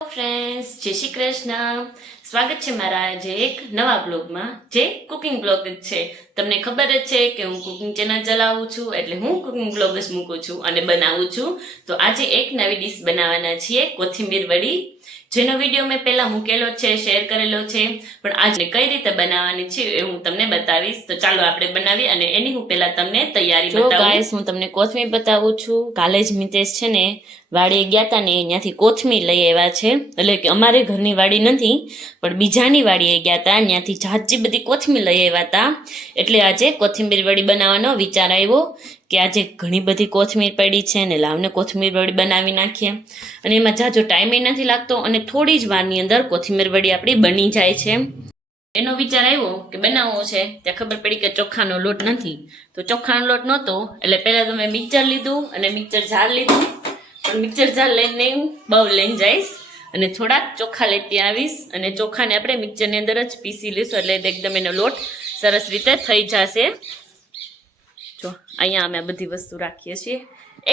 Friends, જય શ્રી કૃષ્ણ. સ્વાગત છે મારા આજે એક નવા બ્લોગમાં, જે કુકિંગ બ્લોગ જ છે. તમને ખબર જ છે કે હું કુકિંગ ચેનલ ચલાવું છું, એટલે હું કુકિંગ બ્લોગ જ મૂકું છું અને બનાવું છું. તો આજે એક નવી ડીશ બનાવવાના છીએ, કોથમીર વડી, જેનો વિડીયો મેં પહેલા મૂકેલો છે, શેર કરેલો છે, પણ આજે કઈ રીતે બનાવવાની છે એ હું તમને બતાવીશ. તો ચાલો આપણે બનાવીએ અને એની હું પહેલા તમને તૈયારી બતાવું. ગાઈસ, હું તમને કોથમીર બતાવું છું. કાલે જ મિતેશ છે ને વાડીએ ગયા હતા ને ત્યાંથી કોથમીર લઈ આવ્યા છે. એટલે કે અમારે ઘરની વાડી નથી, પણ બીજાની વાડીએ ગયા હતા, ત્યાંથી ઝાઝી બધી કોથમીર લઈ આવ્યા હતા. એટલે આજે કોથમીર વડી બનાવવાનો વિચાર આવ્યો કે આજે ઘણી બધી કોથમીર પડી છે ને લાવને કોથમીર વડી બનાવી નાખીએ. અને એમાં ઝાઝો ટાઈમે નથી લાગતો અને થોડી જ વારની અંદર કોથમીર વડી આપણી બની જાય છે. એનો વિચાર આવ્યો કે બનાવવો છે, ત્યાં ખબર પડી કે ચોખાનો લોટ નથી. તો ચોખાનો લોટ નહોતો એટલે પહેલાં તો મેં મિક્સર લીધું અને મિક્સર જાર લીધું. પણ મિક્સર જાર લઈને હું બાઉલ લઈને જઈશ અને થોડાક ચોખા લેતી આવીશ અને ચોખાને આપણે મિક્સરની અંદર જ પીસી લઈશું, એટલે એકદમ એનો લોટ સરસ રીતે થઈ જશે. જો અહીંયા અમે બધી વસ્તુ રાખીએ છીએ.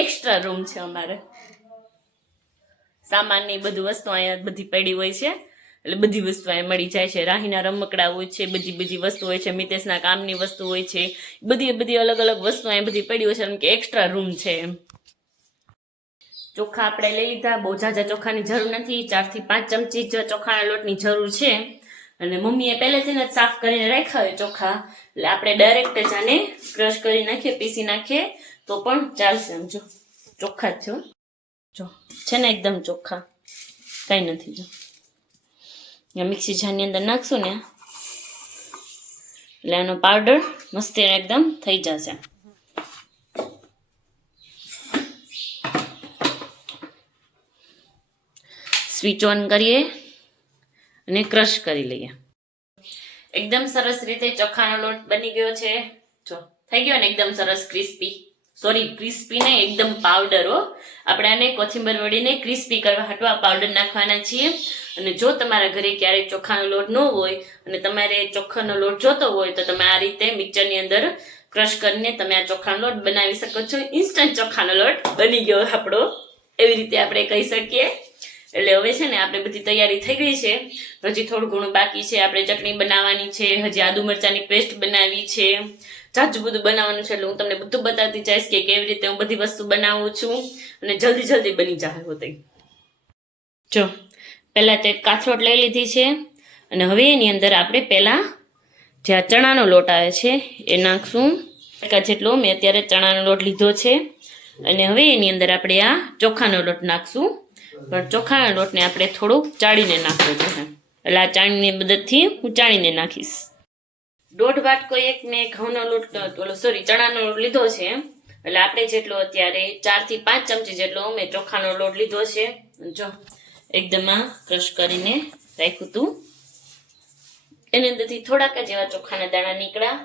એક્સ્ટ્રા રૂમ છે અમારે, સામાનની બધી વસ્તુ અહીંયા બધી પડી હોય છે, એટલે બધી વસ્તુ અહીંયા મળી જાય છે. રાહીના રમકડા હોય છે, બધી વસ્તુ હોય છે, મિતેશના કામની વસ્તુ હોય છે, બધી અલગ અલગ વસ્તુ અહીંયા બધી પડી હોય છે, એમ કે એક્સ્ટ્રા રૂમ છે એમ. ચોખા આપણે લઈ લીધા, બહુ ઝાઝા ચોખાની જરૂર નથી, 4 થી 5 ચમચી જ ચોખાના લોટની જરૂર છે. અને મમ્મીએ પહેલેથી જ સાફ કરીને રાખ્યા હોય ચોખા, એટલે આપણે ડાયરેક્ટ જ આને ક્રશ કરી નાખીએ, પીસી નાખીએ તો પણ ચાલશે. જો ચોખ્ખા જ છો, જો છે ને એકદમ ચોખ્ખા, કંઈ નથી. જો મિક્સી જારની અંદર નાખશું ને એટલે આનો પાવડર મસ્ત એકદમ થઈ જશે. સ્વિચ ઓન કરીએ અને ક્રશ કરી લઈએ. એકદમ સરસ રીતે ચોખાનો લોટ બની ગયો છે. જો થઈ ગયો ને એકદમ સરસ ક્રિસ્પી, ક્રિસ્પી નહીં, એકદમ પાવડર હો. આપણે આને કોથમીર વડીને ક્રિસ્પી કરવા હાટુ આ પાવડર નાખવાના છીએ. અને જો તમારા ઘરે ક્યારેક ચોખાનો લોટ ન હોય અને તમારે ચોખાનો લોટ જોતો હોય તો તમે આ રીતે મિક્સરની અંદર ક્રશ કરીને તમે આ ચોખાનો લોટ બનાવી શકો છો. ઇન્સ્ટન્ટ ચોખાનો લોટ બની ગયો આપણો, એવી રીતે આપણે કહી શકીએ. એટલે હવે છે ને આપણે બધી તૈયારી થઈ ગઈ છે, હજી થોડું ઘણું બાકી છે. આપણે ચટણી બનાવવાની છે, હજી આદુ મરચાંની પેસ્ટ બનાવી છે, ઝાઝું બધું બનાવવાનું છે. એટલે હું તમને બધું બતાવતી જઈશ કે કેવી રીતે હું બધી વસ્તુ બનાવું છું અને જલ્દી બની જાય હોતી. જો પહેલાં તો એક કાથરોટ લઈ લીધી છે અને હવે એની અંદર આપણે પહેલાં જે આ ચણાનો લોટ આવે છે એ નાખશું. જેટલો મેં અત્યારે ચણાનો લોટ લીધો છે અને હવે એની અંદર આપણે આ ચોખાનો લોટ નાખશું. પણ ચોખાના લોટને આપણે થોડુંક ચાળીને નાખવું છે, એટલે આ ચાળણીની મદદથી હું ચાળીને નાખીશ. 1.5 વાટકો એક મેં ઘઉંનો લોટ ચણાનો લોટ લીધો છે, એટલે આપણે જેટલો અત્યારે 4 થી 5 ચમચી જેટલો મેં ચોખાનો લોટ લીધો છે. જો એકદમ આ ક્રશ કરીને રાખ્યું હતું, એની અંદરથી થોડાક જ એવા ચોખાના દાણા નીકળ્યા.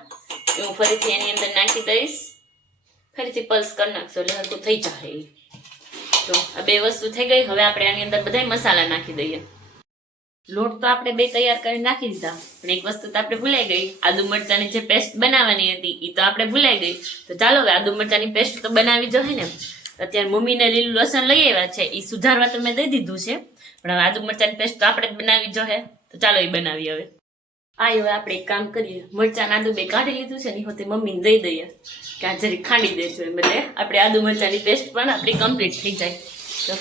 હું ફરીથી એની અંદર નાખી દઈશ, ફરીથી પલ્સ કરી નાખશો એટલે હરખું થઈ જાય. તો આ 2 વસ્તુ થઈ ગઈ. હવે આપણે આની અંદર બધા મસાલા નાખી દઈએ. લોટ તો આપણે 2 તૈયાર કરી નાખી દીધા, પણ એક વસ્તુ તો આપણે ભૂલાઈ ગઈ, આદુ મરચાંની જે પેસ્ટ બનાવવાની હતી એ તો આપણે ભૂલાઈ ગઈ. તો ચાલો હવે આદુ મરચાંની પેસ્ટ તો બનાવી જોઈએ ને. અત્યારે મમ્મીને લીલું લસણ લઈ આવ્યા છે, એ સુધારવા તો મેં દઈ દીધું છે, પણ હવે આદુ મરચાંની પેસ્ટ તો આપણે જ બનાવી જોઈએ. તો ચાલો એ બનાવીએ હવે. હવે આપણે એક કામ કરીએ, મરચાં આદુ 2 કાઢી લીધું છે ને, એ હોતે મમ્મીને દઈ દઈએ કે આ જરી ખાંડી દેજો, એ બદલે આપણે આદુ મરચાંની પેસ્ટ પણ આપણી કમ્પ્લીટ થઈ જાય. તો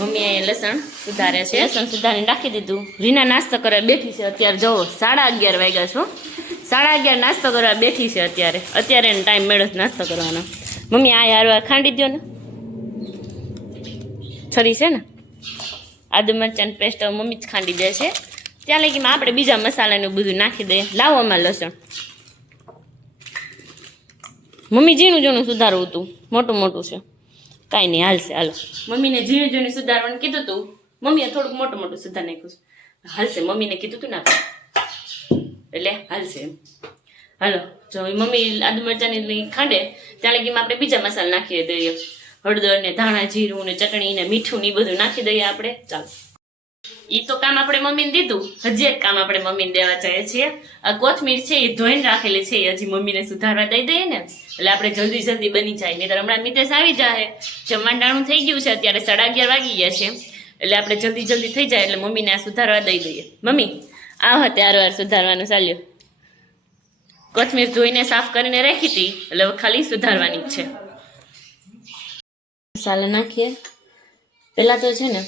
મમ્મી અહીંયા લસણ સુધારે છે, લસણ સુધારીને રાખી દીધું. રીના નાસ્તો કરવા બેઠી છે અત્યારે. જુઓ 11:30 વાગ્યા છો, 11:30 નાસ્તો કરવા બેઠી છે અત્યારે એને ટાઈમ મળ્યો નાસ્તો કરવાનો. મમ્મી આ યાર ખાંડી દો ને, છરી છે ને. આદુ મરચાંની પેસ્ટ મમ્મી જ ખાંડી દે છે. ત્યાં લગીમાં આપણે બીજા મસાલાનું બધું નાખી દઈએ. લાવો આમાં લસણ. મમ્મી ઝીણું સુધારવું હતું, મોટું છે, કાંઈ નહીં, હાલશે. હાલો, મમ્મીને ઝીણું સુધારવાનું કીધું હતું, મમ્મીએ થોડુંક મોટું સુધાર નાખ્યું છે. હાલશે, મમ્મીને કીધું હતું ને આપણે, એટલે હાલશે એમ. હાલો, જો મમ્મી આદુ મરચાંની ખાંડે ત્યાં લગીમાં આપણે બીજા મસાલા નાખી દઈએ. હળદર ને ધાણા જીરું ને ચટણી ને મીઠું ને બધું નાખી દઈએ આપણે. ચાલો, એ તો કામ આપણે મમ્મીને દીધું, હજી એક કામ આપણે મમ્મીને દેવા જઈએ છીએ. આ કોથમીર છે એ ધોઈને રાખેલી છે, એ હજી મમ્મીને સુધારવા દઈ દઈએ ને એટલે આપણે જલ્દી બની જાય. નહીં તો હમણાં મિતેશ આવી જાય. જમવાનું ટાણું થઈ ગયું છે, અત્યારે 11:30 વાગી ગયા છે. એટલે આપણે જલ્દી જલ્દી થઈ જાય એટલે મમ્મીને આ સુધારવા દઈ દઈએ. મમ્મી આ હતી વાર સુધારવાનું ચાલ્યું. કોથમીર ધોઈને સાફ કરીને રાખી હતી એટલે હવે ખાલી સુધારવાની જ છે. મસાલા નાખીએ. પહેલાં તો છે ને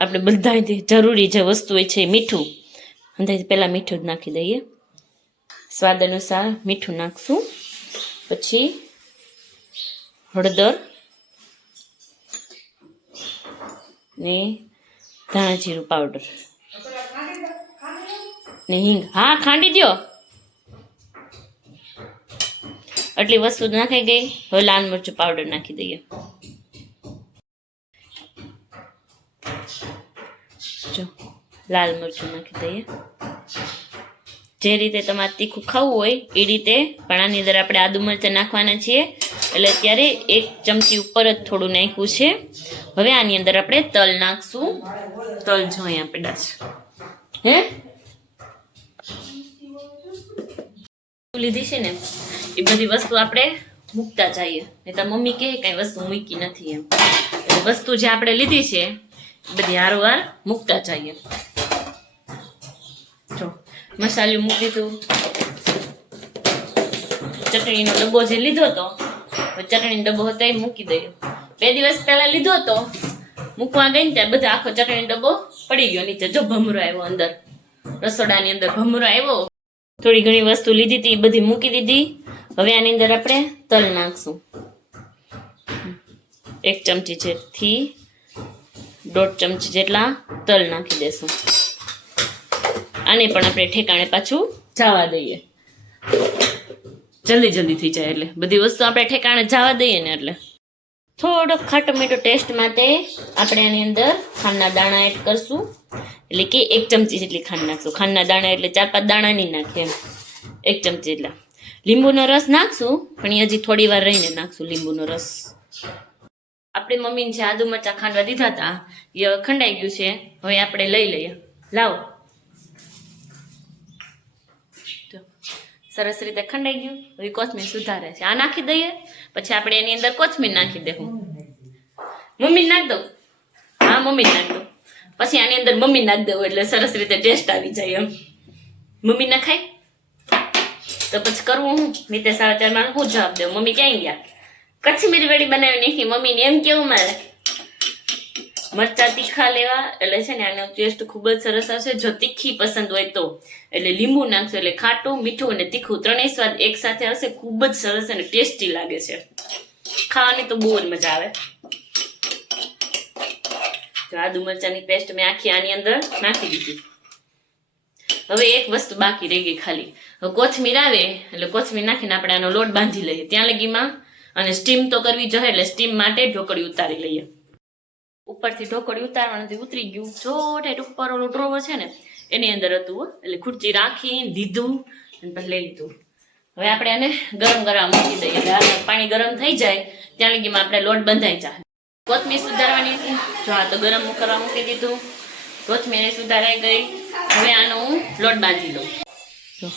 આપણે બધાથી જરૂરી જે વસ્તુ હોય છે મીઠું, અંદાજે પહેલાં મીઠું જ નાખી દઈએ. સ્વાદ અનુસાર મીઠું નાખશું, પછી હળદર ને ધાણા જીરું પાવડર ને હિંગ. હા ખાંડી દો. આટલી વસ્તુ નાખાઈ ગઈ. હવે લાલ મરચું પાવડર નાખી દઈએ. જો લાલ મરચું નાખી દઈએ. જે રીતે તમારે તીખું ખાવું હોય એ રીતે, પણ આની અંદર આપણે આદુ મરચાં નાખવાના છીએ એટલે અત્યારે 1 ચમચી ઉપર જ થોડું નાખ્યું છે. હવે આની અંદર આપણે તલ નાખશું. તલ જો અહીંયા પડ્યા છે. લીધી છે ને એ બધી વસ્તુ આપણે મૂકતા જઈએ. નહીં તો મમ્મી કહે કઈ વસ્તુ મૂકી નથી એમ. એટલે વસ્તુ જે આપણે લીધી છે બધી હારોવાર મૂકતા જઈએ. જો મસાલું મૂકી દીધું. ચટણીનો ડબ્બો જે લીધો હતો, ચટણીનો ડબ્બો હતો એ મૂકી દઈએ. 2 દિવસ પહેલા લીધો હતો, મૂકવા ગઈ ને ત્યાં બધા આખો ચટણી ડબ્બો પડી ગયો નીચે. જો ભમરો આવ્યો અંદર, રસોડાની અંદર ભમરો આવ્યો. થોડી ઘણી વસ્તુ લીધી હતી એ બધી મૂકી દીધી. હવે આની અંદર આપણે તલ નાખશું. 1 ચમચી જેટલી 1.5 ચમચી જેટલા તલ નાખી દેશું. આને પણ આપણે ઠેકાણે પાછું જવા દઈએ. જલ્દી જલ્દી થઈ જાય એટલે બધી વસ્તુ આપણે ઠેકાણે જવા દઈએ ને એટલે. થોડોક ખાટો મીઠો ટેસ્ટ માટે આપણે આની અંદર ખાંડના દાણા એડ કરશું. એટલે કે 1 ચમચી જેટલી ખાંડ નાખશું. ખાંડના દાણા એટલે 4-5 દાણા નહીં નાખીએ એમ, 1 ચમચી જેટલા. લીંબુનો રસ નાખશું, પણ એ હજી થોડી વાર રહીને નાખશું લીંબુનો રસ. આપણે મમ્મીને જે આદુ મરચાં ખાંડવા દીધા હતા એ હવે ખંડાઈ ગયું છે. હવે આપણે લઈ લઈએ. લાવો. સરસ રીતે ખંડાઈ ગયું. હવે કોથમીર સુધારે છે. આ નાખી દઈએ, પછી આપણે એની અંદર કોથમીર નાખી દેવું. મમ્મી નાખ દઉં. હા મમ્મી નાખ દઉં. પછી આની અંદર મમ્મી નાખ દઉં એટલે સરસ રીતે ટેસ્ટ આવી જાય એમ. મમ્મી ના ખાય તો પછી કરવું હું? નીતે સાડા હું જવાબ દઉં? મમ્મી ક્યાંય ગયા? કચ્છમીર વેડી બનાવી નાખી મમ્મીને એમ કેવું મારે. મરચા તીખા લેવા એટલે છે ને આનો ટેસ્ટ ખૂબ જ સરસ આવશે. જો તીખી પસંદ હોય તો એટલે લીંબુ નાખશો એટલે ખાટું, મીઠું અને તીખું ત્રણેય સ્વાદ એક સાથે આવશે. ખૂબ જ સરસ અને ટેસ્ટી લાગે છે. ખાવાની તો બહુ જ મજા આવે. તો આદુ મરચાની પેસ્ટ મેં આખી આની અંદર નાખી દીધી. હવે એક વસ્તુ બાકી રહી ગઈ ખાલી. હવે કોથમીર આવે એટલે કોથમીર નાખીને આપણે આનો લોટ બાંધી લઈએ. ત્યાં લગીમાં અને સ્ટીમ તો કરવી જોઈએ એટલે સ્ટીમ માટે ઢોકળી ઉતારી લઈએ. ઉપરથી ઢોકળી ઉતારવાનું ઉતરી ગયું. જોઠે ઉપર ઓલો ડ્રોવર છે ને એની અંદર હતું એટલે ખુરચી રાખી લીધું અને પછી લઈ લીધું. હવે આપણે આને ગરમ કરવા મૂકી દઈએ. એટલે પાણી ગરમ થઈ જાય ત્યાં લગીમાં આપણે લોટ બંધાઈ જાય. કોથમીર સુધારવાની હતી. જો આ તો ગરમ કરવા મૂકી દીધું. કોથમીર સુધારાઈ ગઈ. હવે આનો હું લોટ બાંધી લઉં. જો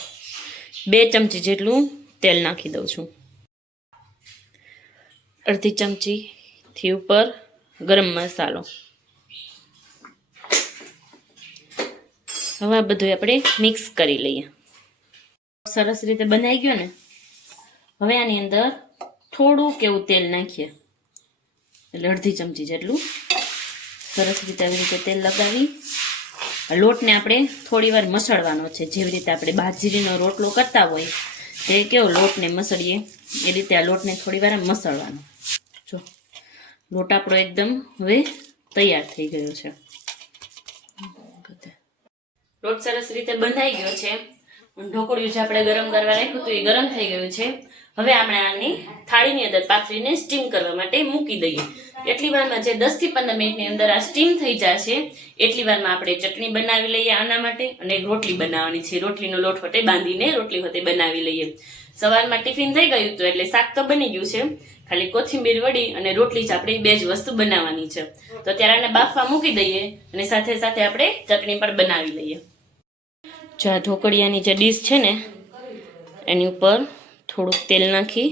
2 ચમચી જેટલું તેલ નાખી દઉં છું. અડધી ચમચીથી ઉપર ગરમ મસાલો. હવે આ બધું આપણે મિક્સ કરી લઈએ. સરસ રીતે બનાવી ગયો ને. હવે આની અંદર થોડુંક એવું તેલ નાખીએ એટલે અડધી ચમચી જેટલું. સરસ રીતે આવી રીતે તેલ લગાવી લોટને આપણે થોડી વાર મસળવાનો છે. જેવી રીતે આપણે બાજરીનો રોટલો કરતા હોય તે કેવો લોટને મસળીએ એ રીતે આ લોટને થોડી વાર મસળવાનો. જો લોટ આપણો એકદમ હવે તૈયાર થઈ ગયો છે. લોટ સરસ રીતે બંધાઈ ગયો છે. ઢોકળિયું જે આપણે ગરમ કરવા રાખ્યું હતું એ ગરમ થઈ ગયું છે. હવે આપણે આની થાળીની અંદર પાથરીને સ્ટીમ કરવા માટે મૂકી દઈએ. એટલી વારમાં જે 10 થી 15 મિનિટની અંદર આ સ્ટીમ થઈ જશે એટલી વારમાં આપણે ચટણી બનાવી લઈએ આના માટે અને રોટલી બનાવવાની છે. રોટલીનો લોટ હોતે બાંધીને રોટલી હોતે બનાવી લઈએ. સવારમાં ટિફિન થઈ ગયું હતું એટલે શાક તો બની ગયું છે. ખાલી કોથમીર વડી અને રોટલી જ આપણે 2 જ વસ્તુ બનાવવાની છે. તો ત્યારે આને બાફવા મૂકી દઈએ અને સાથે સાથે આપણે ચટણી પણ બનાવી લઈએ. જો આ ઢોકળિયાની જે ડીશ છે ને એની ઉપર થોડુંક તેલ નાખી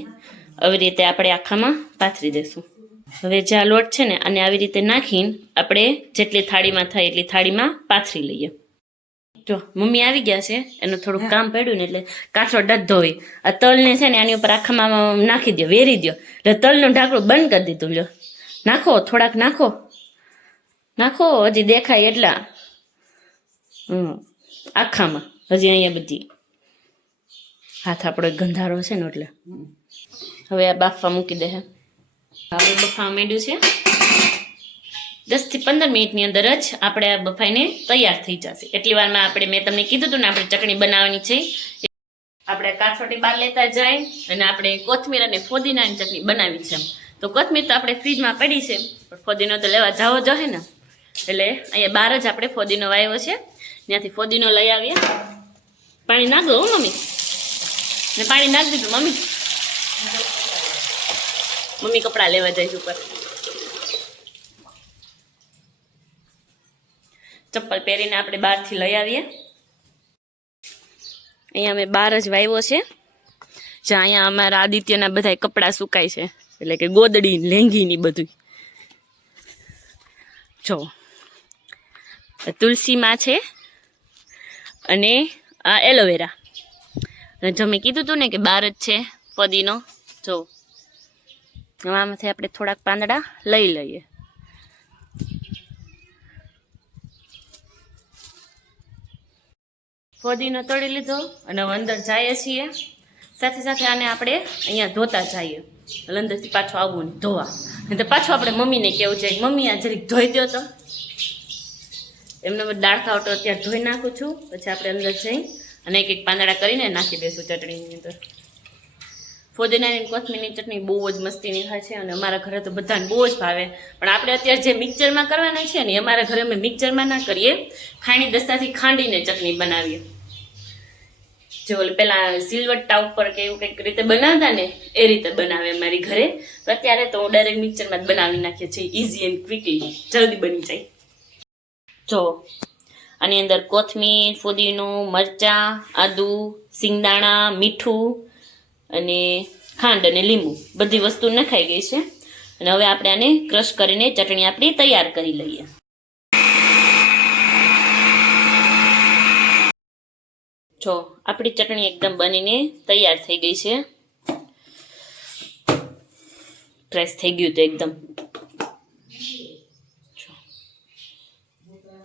આવી રીતે આપણે આખામાં પાથરી દઈશું. હવે જે આ લોટ છે ને આને આવી રીતે નાખીને આપણે જેટલી થાળીમાં થાય એટલી થાળીમાં પાથરી લઈએ. જો મમ્મી આવી ગયા છે, એનું થોડુંક કામ પડ્યું ને એટલે કાચો ડદ્દો હોય. આ તલને છે ને આની ઉપર આખામાં નાખી દો, વેરી દો એટલે તલનું ઢાંકણું બંધ કરી દીધું. લ્યો નાખો, થોડાક નાખો, નાખો, હજી દેખાય એટલા. આખામાં હજી અહીંયા બધી હાથ આપણો ગંધારો છે ને એટલે. હવે આ બાફવા મૂકી દે. હવે બફાવા માંડ્યું છે. 10 થી 15 મિનિટની અંદર જ આપણે આ બફાઈને તૈયાર થઈ જશે. એટલી વારમાં આપણે, મેં તમને કીધું હતું ને આપણે ચટણી બનાવવાની છે. આપણે કાચોટી બહાર લેતા જાય અને આપણે કોથમીર અને ફોદીનાની ચટણી બનાવી છે. તો કોથમીર તો આપણે ફ્રીજમાં પડી છે, પણ ફોદીનો તો લેવા જાવો જોઈએ ને, એટલે અહીંયા બહાર જ આપણે ફોદીનો વાવ્યો છે, ત્યાંથી ફોદીનો લઈ આવીએ. પાણી નાખ દો મમ્મી, ને પાણી નાખી દીધું મમ્મી. મમ્મી કપડાં લેવા જાય ઉપર. ચપ્પલ પહેરીને આપણે બહારથી લઈ આવીએ. અહીંયા અમે બહાર જ વાવ્યો છે, જ્યાં અહીંયા અમારા આદિત્યના બધા કપડાં સુકાય છે, એટલે કે ગોદડી લેંગીની બધું. જો તુલસીમાં છે અને આ એલોવેરા. અને જો મેં કીધું હતું ને કે બહાર જ છે ફોદીનો. જો આમાંથી આપણે થોડાક પાંદડા લઈ લઈએ. ફોદીનો તળી લીધો અને હવે અંદર જઈએ છીએ. સાથે સાથે આને આપણે અહીંયા ધોતા જઈએ, એટલે અંદરથી પાછું આવવું નહીં ધોવા. અને તો પાછું આપણે મમ્મીને કેવું છે, મમ્મી આ જરીક ધોઈ દો તો. એમને દાળ ખાવટો અત્યારે ધોઈ નાખું છું, પછી આપણે અંદર જઈ અને એક એક પાંદડા કરીને નાખી દઈશું ચટણીની અંદર. ફોદીનાની કોથમીરની ચટણી બહુ જ મસ્તીની થાય છે અને અમારા ઘરે તો બધાને બહુ જ ભાવે. પણ આપણે અત્યારે જે મિક્સરમાં કરવાના છે ને, અમારા ઘરે અમે મિક્સરમાં ના કરીએ, ખાંડી દસ્તાથી ખાંડીને ચટણી બનાવીએ. જે ઓલે પેલા સિલવટ્ટા ઉપર કે એવું કંઈક રીતે બનાવતા ને એ રીતે બનાવે અમારી ઘરે. તો અત્યારે તો ડાયરેક્ટ મિક્સરમાં જ બનાવી નાખીએ છીએ, ઇઝી એન્ડ ક્વિકલી, જલ્દી બની જાય. જો આની અંદર કોથમીર, ફુદીનો, મરચાં, આદુ, સિંગદાણા, મીઠું અને ખાંડ અને લીંબુ બધી વસ્તુ નખાઈ ગઈ છે. અને હવે આપણે આને ક્રશ કરીને ચટણી આપણી તૈયાર કરી લઈએ. જો આપણી ચટણી એકદમ બનીને તૈયાર થઈ ગઈ છે. પ્રેસ થઈ ગયું તો એકદમ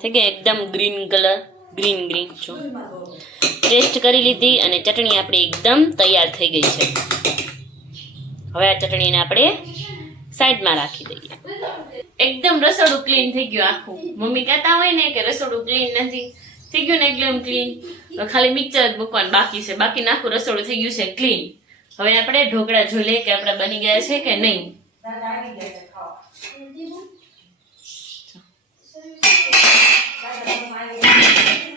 થઈ ગયા, એકદમ ગ્રીન કલર, ગ્રીન ગ્રીન. જો ટેસ્ટ કરી લીધી અને ચટણી આપણી એકદમ તૈયાર થઈ ગઈ છે. હવે આ ચટણીને આપણે સાઈડમાં રાખી દઈએ. એકદમ રસોડું ક્લીન થઈ ગયું આખું. મમ્મી કહેતા હોય ને કે રસોડું ક્લીન નથી થઈ ગયું ને, એકદમ ક્લીન. ખાલી મિક્સર જ મૂકવાનું બાકી છે, બાકી નાખું રસોડું થઈ ગયું છે ક્લીન. હવે આપણે ઢોકળા જોઈ લઈએ કે આપણા બની ગયા છે કે નહીં.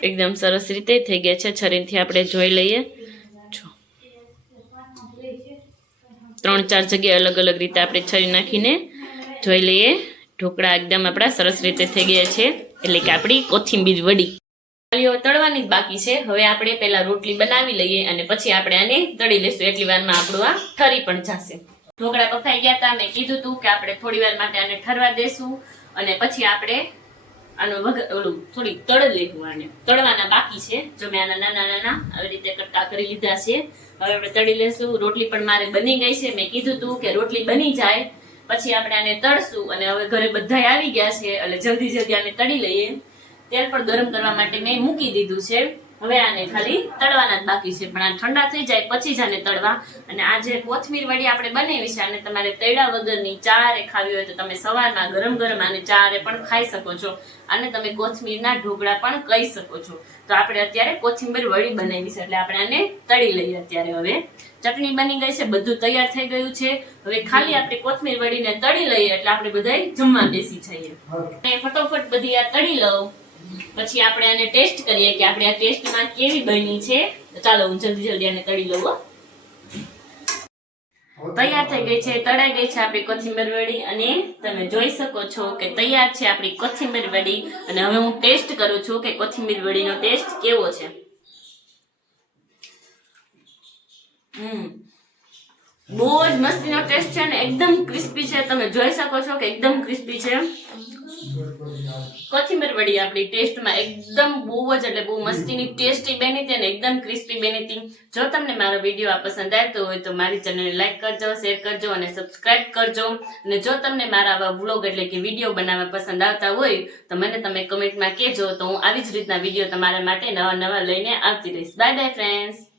એકદમ સરસ રીતે થઈ ગયા છે. છરીથી આપણે જોઈ લઈએ. જો 3-4 જગ્યાએ અલગ અલગ રીતે આપણે છરી નાખીને જોઈ લઈએ. ઢોકળા એકદમ આપણા સરસ રીતે થઈ ગયા છે, એટલે કે આપણી કોથમીર વડી તળવાની જ બાકી છે. હવે આપણે પહેલા રોટલી બનાવી લઈએ અને પછી આપણે આને તળી લઈશું. એટલી વારમાં આપણું આ ઠરી પણ જશે. ઢોકળા પકાઈ ગયા હતા, મેં કીધું હતું કે આપણે થોડી વાર માટે આને ઠરવા દેશું અને પછી આપણે આનું ઓલું થોડી તળ લેવું. આને તળવાના બાકી છે. જો મેં આના નાના નાના આવી રીતે કટકા કરી લીધા છે. હવે આપણે તળી લેશું. રોટલી પણ મારે બની ગઈ છે. મેં કીધું હતું કે રોટલી બની જાય પછી આપણે આને તળશું. અને હવે ઘરે બધા આવી ગયા છે એટલે જલ્દી જલ્દી આને તળી લઈએ. તેલ પણ ગરમ કરવા માટે મેં મૂકી દીધું છે. હવે આને ખાલી તળવાના જ બાકી છે, પણ આ ઠંડા થઈ જાય પછી જ આને તળવા. અને આ જે કોથમીર વડી આપણે બનાવી છે, આને તમારે તળ્યા વગરની ચારે ખાવી હોય તો તમે સવારમાં ગરમ ગરમ આને ચારે પણ ખાઈ શકો છો. આને તમે કોથમીરના ઢોકળા પણ કહી શકો છો. તો આપણે અત્યારે કોથમીર વડી બનાવી છે એટલે આપણે આને તળી લઈએ. અત્યારે હવે ચટણી બની ગઈ છે, બધું તૈયાર થઈ ગયું છે. હવે ખાલી આપણે કોથમીર વડીને તળી લઈએ એટલે આપણે બધા જમવા બેસી જઈએ. ફટોફટ બધી આ તળી લઉં પછી આપણે આને ટેસ્ટ કરીએ કે આપણે આ ટેસ્ટમાં કેવી બની છે. તો ચાલો હું જલ્દી જલ્દી આને તળી લઉં. તૈયાર થઈ ગઈ છે, તળાઈ ગઈ છે આપણી કોથમીર વડી અને તમે જોઈ શકો છો કે તૈયાર છે આપણી કોથમીર વડી. અને હવે હું ટેસ્ટ કરું છું કે કોથમીર વડીનો ટેસ્ટ કેવો છે. બહુ જ મસ્તીનો ટેસ્ટ છે ને એકદમ ક્રિસ્પી છે. તમે જોઈ શકો છો કે એકદમ ક્રિસ્પી છે. કોથમીર વડી આપણી ટેસ્ટમાં એકદમ બહુ જ એટલે બહુ મસ્તીની ટેસ્ટી બની હતી અને એકદમ ક્રિસ્પી બની હતી. જો તમને મારો વિડીયો આ પસંદ આવતો હોય તો મારી ચેનલને લાઈક કરજો, શેર કરજો અને સબસ્ક્રાઇબ કરજો. અને જો તમને મારા આવા વ્લોગ એટલે કે વિડીયો બનાવવા પસંદ આવતા હોય તો મને તમે કમેન્ટમાં કહેજો, તો હું આવી જ રીતના વિડીયો તમારા માટે નવા નવા લઈને આવતી રહીશ. Bye bye friends.